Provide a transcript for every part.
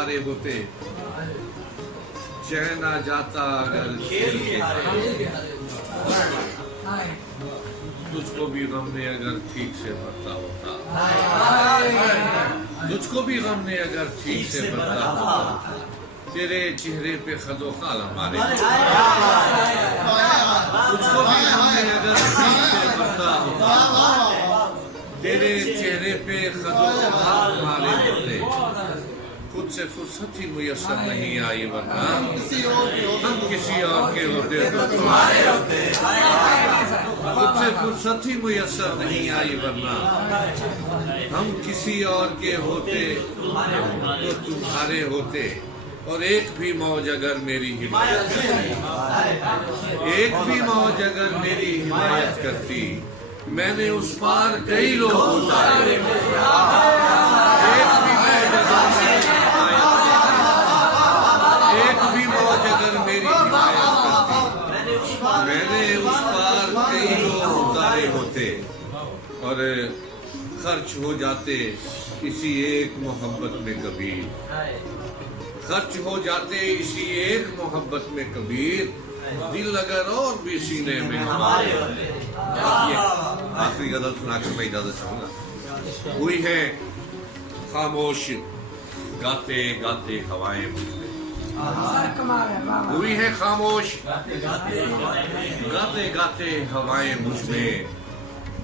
हारे होते, चैन आ जाता अगर खेल के हारे। तुझको भी गम ने अगर ठीक से भरता होता, तुझको भी गम ने अगर ठीक से भरता होता, तेरे चेहरे पे खदो खाल हमारे, तुझको भी गम ने अगर ठीक से भरता होता, तेरे चेहरे पे खदो खाल हमारे होते। खुद से फुर्सत ही मुयस्सर नहीं आई वरना हम किसी और के होते तो तुम्हारे होते। खुद से फुर्सत ही मुयस्सर नहीं आई वरना हम किसी और के होते तो तुम्हारे होते। और एक भी मौज अगर मेरी हिमायत करती, एक भी मौज अगर मेरी हिमायत करती, मैंने उस पार कई लोग उतारे। एक भी मौज अगर मेरी हिमायत करती, मैंने उस पार कई लोग उतारे होते। और खर्च हो जाते इसी एक मोहब्बत में कबीर, खर्च हो जाते इसी एक मोहब्बत में कबीर, दिल अगर और भी सीने में हमारे होते। आखिरी गजल सुनाकर मैं इजाजत चाहूंगा। हुई है खामोश गाते गाते हवाएं मुझ में, हुई है खामोश गाते गाते हवाएं मुझ में,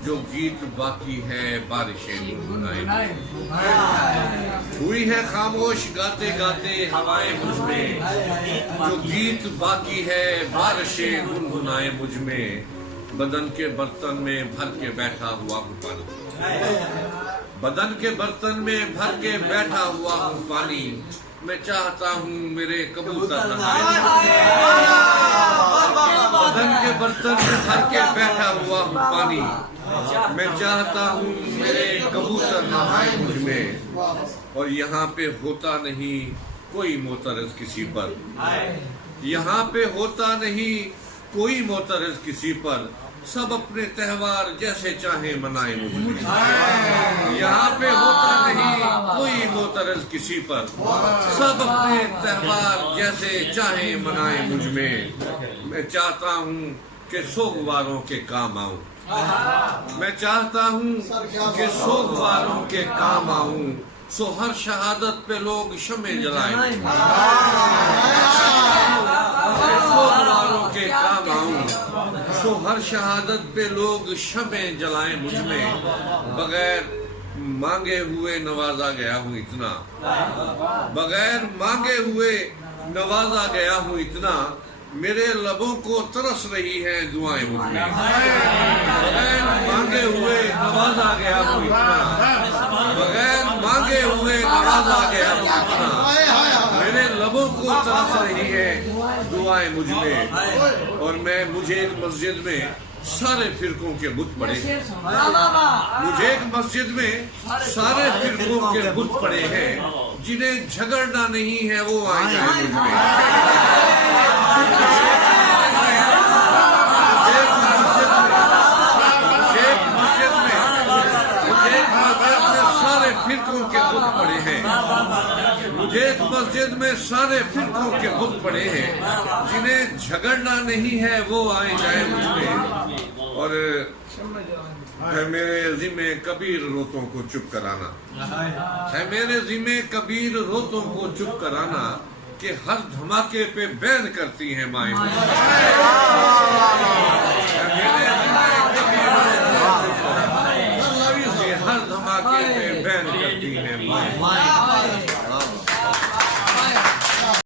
जो गीत बाकी है बारिशें गुनगुनाए। हुई है खामोश गाते गाते हवाएं मुझ में, जो गीत बाकी है बारिशें गुनगुनाए मुझ में। बदन के बर्तन में भर के बैठा हुआ हूँ पानी, बदन के बर्तन में भर के बैठा हुआ हूँ पानी, मैं चाहता हूँ मेरे कबूतर नहाए। बदन के बर्तन में भर के बैठा हुआ हूँ पानी, मैं चाहता हूँ मेरे कबूतर नहाए मुझ में। और यहाँ पे होता नहीं कोई मोतरज किसी पर, यहाँ पे होता नहीं कोई मोतरज किसी पर, सब अपने त्योहार जैसे चाहे मनाए मुझ में। यहाँ पे होता नहीं कोई मोतरज किसी पर, सब अपने त्योहार जैसे चाहे मनाए मुझ में। मैं चाहता हूँ कि सोगवारों के काम आऊं, मैं चाहता हूँ कि सोगवारों के काम आऊं, सो हर शहादत पे लोग शमे जलाएं। सोगवारों के काम आऊं, सो हर शहादत पे लोग शमे जलाएं मुझ में। बगैर मांगे हुए नवाजा गया हूँ इतना, बगैर मांगे हुए नवाजा गया हूँ इतना, मेरे लबों को तरस रही है दुआएं मुझ में। बगैर मांगे हुए नवाजा गया हूँ इतना, बगैर मांगे हुए नवाजा गया हूँ इतना, मेरे लबों को तरस रही है दुआएं मुझ में। और मुझे एक मस्जिद में सारे फिरकों के बुत पड़े हैं, मुझे एक मस्जिद में सारे फिरकों के बुत पड़े हैं, जिन्हें झगड़ना नहीं है वो आए जाए मुझ में। सारे फिरकों के बुत पड़े हैं, मुझे एक मस्जिद में सारे फिरकों के बुत पड़े हैं, जिन्हें झगड़ना नहीं है वो आए जाए मुझ में। और है मेरे ज़िम्मे कबीर रोतों को चुप कराना, है मेरे ज़िम्मे कबीर रोतों को चुप कराना, कि हर धमाके पे बैन करती हैं माएं। हर धमाके पे बैन करती हैं माएं।